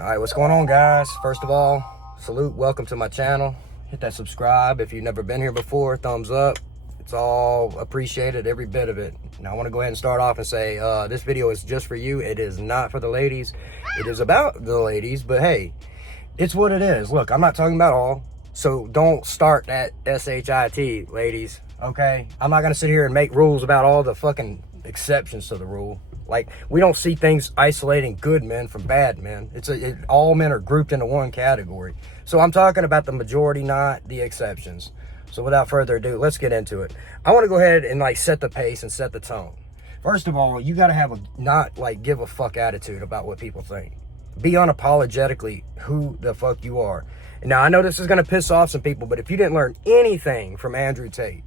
All right, what's going on, guys? First of all, salute, welcome to my channel. Hit that subscribe if you've never been here before. Thumbs up. It's all appreciated, every bit of it. Now I want to go ahead and start off and say this video is just for you. It is not for the ladies. It is about the ladies, but hey, it's what it is. Look, I'm not talking about all, so don't start that SHIT, ladies, okay? I'm not gonna sit here and make rules about all the fucking exceptions to the rule. Like, we don't see things isolating good men from bad men. All men are grouped into one category. So I'm talking about the majority, not the exceptions. So without further ado, let's get into it. I want to go ahead and like set the pace and set the tone. First of all, you got to have a not like give a fuck attitude about what people think. Be unapologetically who the fuck you are. Now, I know this is going to piss off some people, but if you didn't learn anything from Andrew Tate,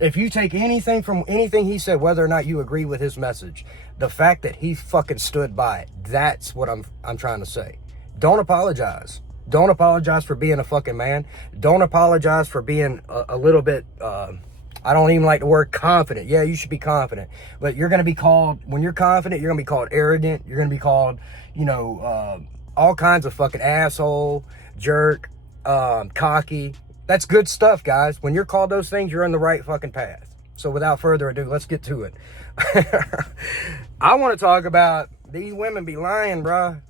if you take anything from anything he said, whether or not you agree with his message, the fact that he fucking stood by it, that's what I'm trying to say. Don't apologize. Don't apologize for being a fucking man. Don't apologize for being a little bit, I don't even like the word confident. Yeah, you should be confident. But you're going to be called, when you're confident, you're going to be called arrogant. You're going to be called, you know, all kinds of fucking asshole, jerk, cocky. That's good stuff, guys. When you're called those things, you're on the right fucking path. So without further ado, let's get to it. I want to talk about these women be lying, bruh.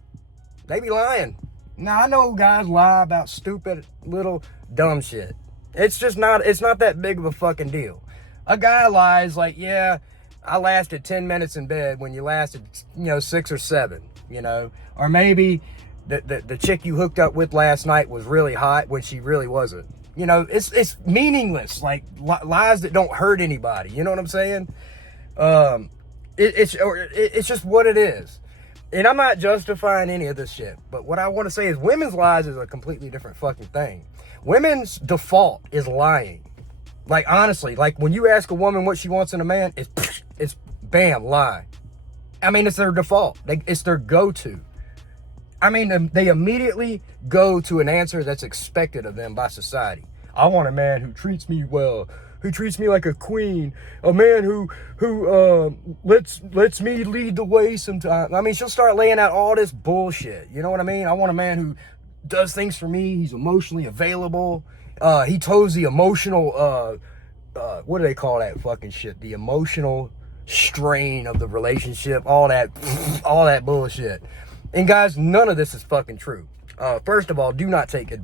They be lying. Now, I know guys lie about stupid little dumb shit. It's not that big of a fucking deal. A guy lies like, yeah, I lasted 10 minutes in bed when you lasted, 6 or 7, Or maybe the chick you hooked up with last night was really hot when she really wasn't. It's meaningless, like lies that don't hurt anybody. You know what I'm saying? It's just what it is. And I'm not justifying any of this shit, but what I want to say is women's lies is a completely different fucking thing. Women's default is lying. Like, honestly, like when you ask a woman what she wants in a man, it's bam, lie. I mean, it's their default. It's their go-to. I mean, they immediately go to an answer that's expected of them by society. I want a man who treats me well, who treats me like a queen, a man who lets me lead the way sometimes. I mean, she'll start laying out all this bullshit. You know what I mean? I want a man who does things for me. He's emotionally available. He toes the emotional, what do they call that fucking shit? The emotional strain of the relationship, all that bullshit. And guys, none of this is fucking true. First of all, do not take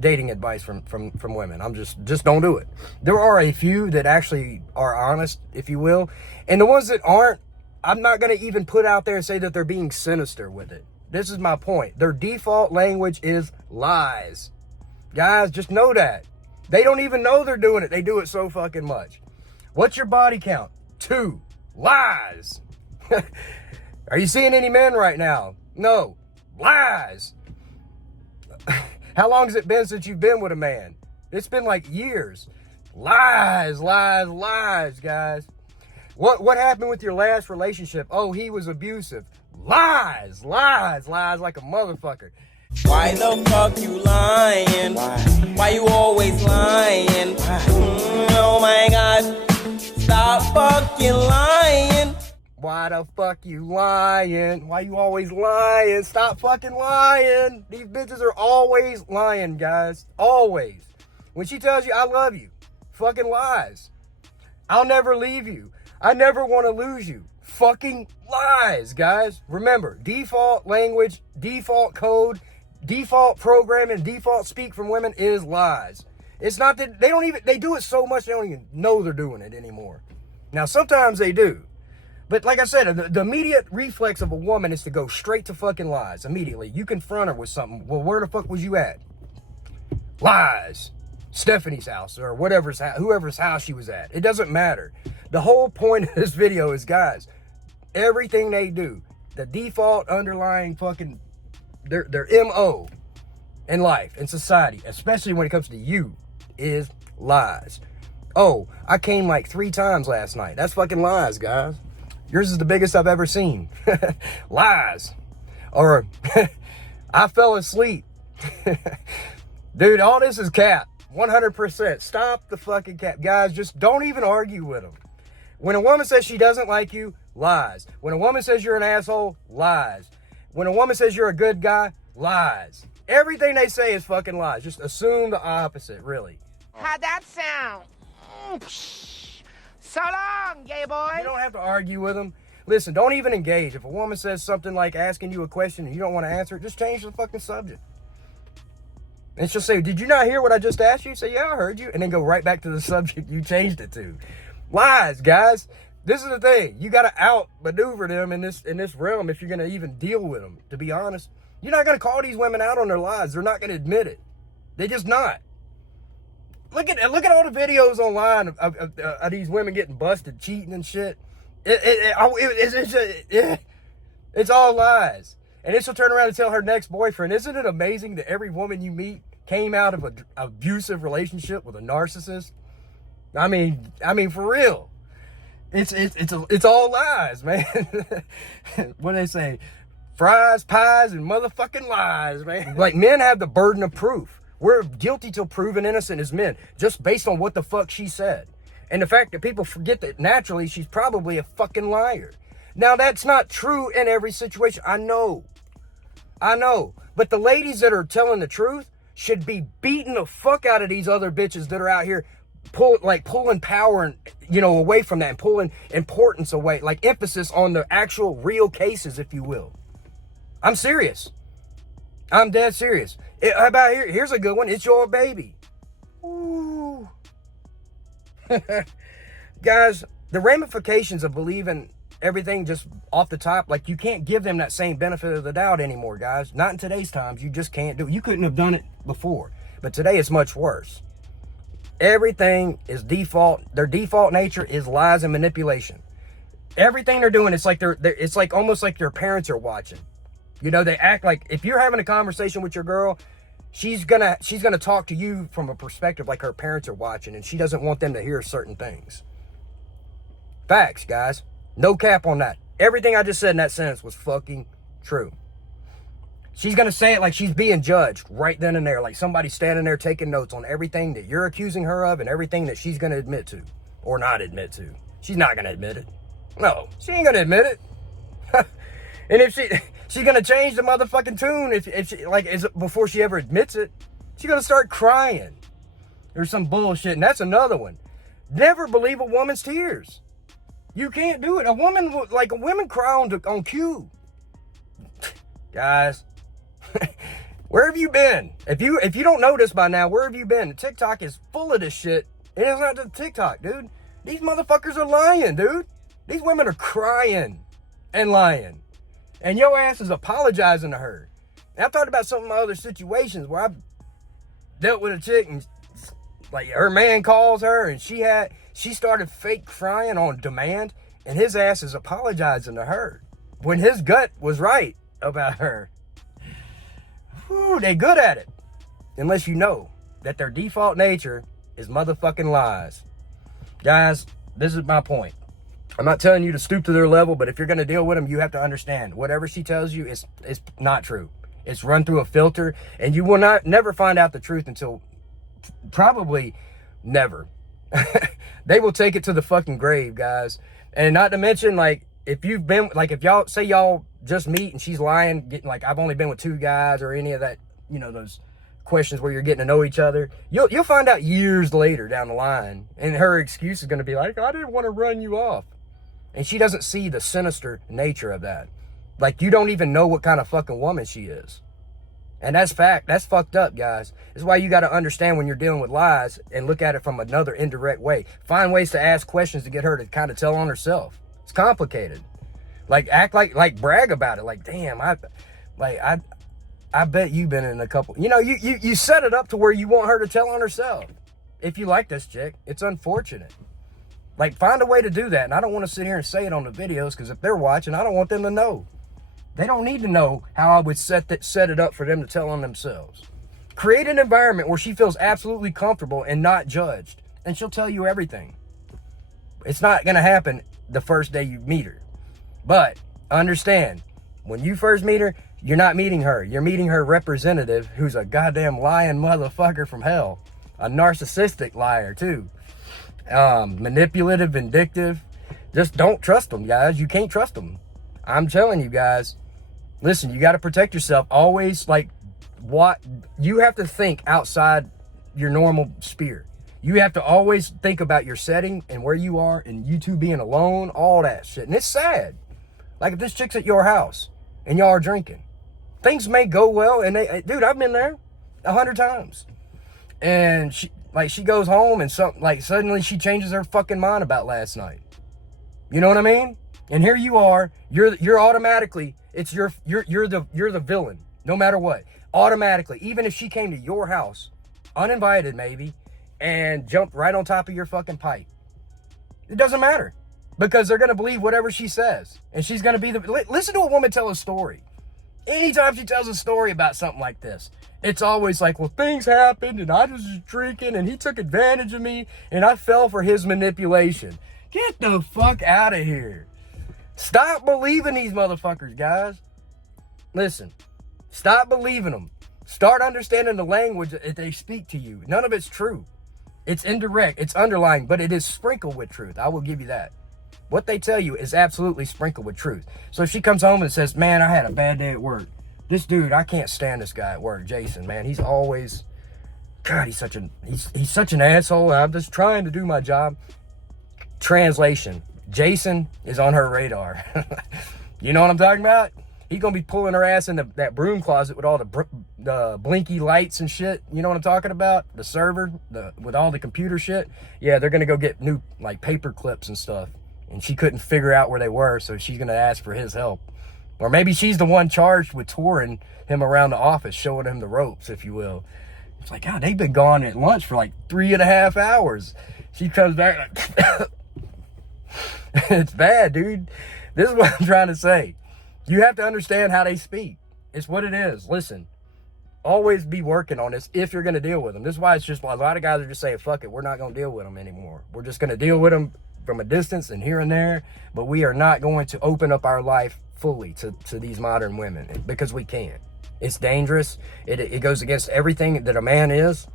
dating advice from women. Just don't do it. There are a few that actually are honest, if you will. And the ones that aren't, I'm not going to even put out there and say that they're being sinister with it. This is my point. Their default language is lies. Guys, just know that. They don't even know they're doing it. They do it so fucking much. What's your body count? 2. Lies. Are you seeing any men right now? No. Lies. How long has it been since you've been with a man? It's been like years. Lies, lies, lies, guys. What happened with your last relationship? Oh, he was abusive. Lies, lies, lies like a motherfucker. Why the fuck you lying? Why you always lying? Oh my gosh. Stop fucking lying. Why the fuck you lying? Why you always lying? Stop fucking lying. These bitches are always lying, guys. Always. When she tells you, I love you, fucking lies. I'll never leave you. I never want to lose you. Fucking lies, guys. Remember, default language, default code, default programming, default speak from women is lies. It's not that they do it so much they don't even know they're doing it anymore. Now, sometimes they do. But like I said, the immediate reflex of a woman is to go straight to fucking lies immediately. You confront her with something. Well, where the fuck was you at? Lies. Stephanie's house or whoever's house she was at. It doesn't matter. The whole point of this video is, guys, everything they do, the default underlying fucking, their MO in life, in society, especially when it comes to you, is lies. Oh, I came like 3 times last night. That's fucking lies, guys. Yours is the biggest I've ever seen. Lies. Or, I fell asleep. Dude, all this is cap. 100%. Stop the fucking cap. Guys, just don't even argue with them. When a woman says she doesn't like you, lies. When a woman says you're an asshole, lies. When a woman says you're a good guy, lies. Everything they say is fucking lies. Just assume the opposite, really. How'd that sound? So long, gay boy. You don't have to argue with them. Listen, don't even engage. If a woman says something like asking you a question and you don't want to answer it, just change the fucking subject. And she'll say, did you not hear what I just asked you? Say, yeah, I heard you. And then go right back to the subject you changed it to. Lies, guys. This is the thing. You got to outmaneuver them in this realm if you're going to even deal with them, to be honest. You're not going to call these women out on their lies. They're not going to admit it. They're just not. Look at all the videos online of these women getting busted, cheating and shit. It's all lies. And then she'll turn around and tell her next boyfriend, isn't it amazing that every woman you meet came out of an abusive relationship with a narcissist? I mean, for real. It's all lies, man. What do they say? Fries, pies, and motherfucking lies, man. Like, men have the burden of proof. We're guilty till proven innocent as men, just based on what the fuck she said. And the fact that people forget that naturally she's probably a fucking liar. Now, that's not true in every situation. I know. But the ladies that are telling the truth should be beating the fuck out of these other bitches that are out here pulling power and, away from that, and pulling importance away, like emphasis on the actual real cases, if you will. I'm serious. I'm dead serious. How about here's a good one. It's your baby. Ooh. Guys, the ramifications of believing everything just off the top, like, you can't give them that same benefit of the doubt anymore, guys. Not in today's times. You just can't do it. You couldn't have done it before, but today it's much worse. Everything is default. Their default nature is lies and manipulation. Everything they're doing, it's like it's like almost like their parents are watching. They act like if you're having a conversation with your girl, she's gonna talk to you from a perspective like her parents are watching, and she doesn't want them to hear certain things. Facts, guys. No cap on that. Everything I just said in that sentence was fucking true. She's going to say it like she's being judged right then and there, like somebody standing there taking notes on everything that you're accusing her of and everything that she's going to admit to or not admit to. She's not going to admit it. No, she ain't going to admit it. And if she's going to change the motherfucking tune if she, before she ever admits it, she's going to start crying or some bullshit. And that's another one. Never believe a woman's tears. You can't do it. Women cry on cue. Guys, where have you been? If you don't know this by now, where have you been? TikTok is full of this shit. And it's not just TikTok, dude. These motherfuckers are lying, dude. These women are crying and lying. And your ass is apologizing to her. And I've thought about some of my other situations where I've dealt with a chick and like her man calls her and she started fake crying on demand, and his ass is apologizing to her when his gut was right about her. Whew, they good at it. Unless you know that their default nature is motherfucking lies. Guys, this is my point. I'm not telling you to stoop to their level, but if you're going to deal with them, you have to understand whatever she tells you is not true. It's run through a filter, and you will never find out the truth until probably never. They will take it to the fucking grave, guys. And not to mention, like, if y'all say y'all just meet and she's lying, getting like, I've only been with 2 guys or any of that, those questions where you're getting to know each other, you'll find out years later down the line, and her excuse is going to be like, I didn't want to run you off. And she doesn't see the sinister nature of that. Like, you don't even know what kind of fucking woman she is. And that's fucked up, guys. This is why you got to understand when you're dealing with lies and look at it from another indirect way. Find ways to ask questions to get her to kind of tell on herself. It's complicated. Like, act like brag about it. Like, damn, I bet you've been in a couple. You set it up to where you want her to tell on herself. If you like this chick, it's unfortunate. Like, find a way to do that. And I don't want to sit here and say it on the videos, because if they're watching, I don't want them to know. They don't need to know how I would set it up for them to tell on themselves. Create an environment where she feels absolutely comfortable and not judged, and she'll tell you everything. It's not going to happen the first day you meet her. But understand, when you first meet her, you're not meeting her. You're meeting her representative, who's a goddamn lying motherfucker from hell. A narcissistic liar, too. Manipulative, vindictive. Just don't trust them, guys. You can't trust them. I'm telling you guys. listen, you got to protect yourself. Always, like, what you have to think outside your normal sphere. You have to always think about your setting and where you are and you two being alone, all that shit. And it's sad. Like, if this chick's at your house and y'all are drinking, things may go well. And dude, I've been there 100 times. And she goes home and suddenly she changes her fucking mind about last night. You know what I mean? And here you are, you're automatically, you're the villain, no matter what. Automatically, even if she came to your house, uninvited maybe, and jumped right on top of your fucking pipe. It doesn't matter. Because they're gonna believe whatever she says. And she's gonna be listen to a woman tell a story. Anytime she tells a story about something like this, it's always like, well, things happened and I was just drinking and he took advantage of me and I fell for his manipulation. Get the fuck out of here. Stop believing these motherfuckers, guys. Listen, stop believing them. Start understanding the language that they speak to you. None of it's true. It's indirect, it's underlying, but it is sprinkled with truth. I will give you that. What they tell you is absolutely sprinkled with truth. So if she comes home and says, man, I had a bad day at work. This dude, I can't stand this guy at work, Jason, man. He's always, God, he's such an asshole. I'm just trying to do my job. Translation, Jason is on her radar. You know what I'm talking about? He's going to be pulling her ass in that broom closet with all the blinky lights and shit. You know what I'm talking about? The server, with all the computer shit. Yeah, they're going to go get new, like, paper clips and stuff. And she couldn't figure out where they were, so she's going to ask for his help. Or maybe she's the one charged with touring him around the office, showing him the ropes, if you will. It's like, God, they've been gone at lunch for like 3.5 hours. She comes back like, it's bad, dude. This is what I'm trying to say. You have to understand how they speak. It's what it is. Listen, always be working on this if you're going to deal with them. This is why it's just a lot of guys are just saying, fuck it, we're not going to deal with them anymore. We're just going to deal with them from a distance and here and there, but we are not going to open up our life fully to these modern women because we can't. It's dangerous. It goes against everything that a man is,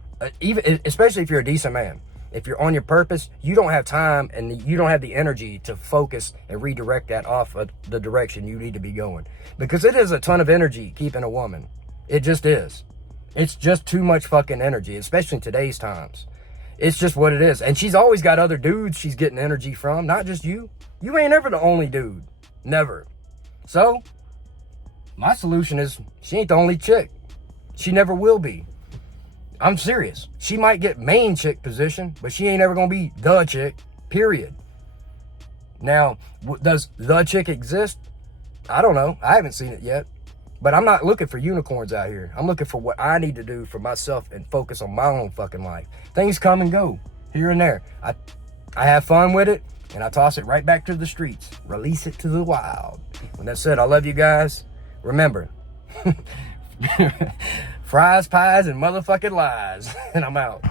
even especially if you're a decent man. If you're on your purpose, you don't have time and you don't have the energy to focus and redirect that off of the direction you need to be going. Because it is a ton of energy keeping a woman. It just is. It's just too much fucking energy, especially in today's times. It's just what it is. And she's always got other dudes she's getting energy from, not just you. You ain't ever the only dude. Never. So, my solution is she ain't the only chick. She never will be. I'm serious. She might get main chick position, but she ain't ever gonna be the chick, period. Now, does the chick exist? I don't know. I haven't seen it yet. But I'm not looking for unicorns out here. I'm looking for what I need to do for myself and focus on my own fucking life. Things come and go here and there. I have fun with it, and I toss it right back to the streets. Release it to the wild. When that's said, I love you guys. Remember, fries, pies, and motherfucking lies. And I'm out.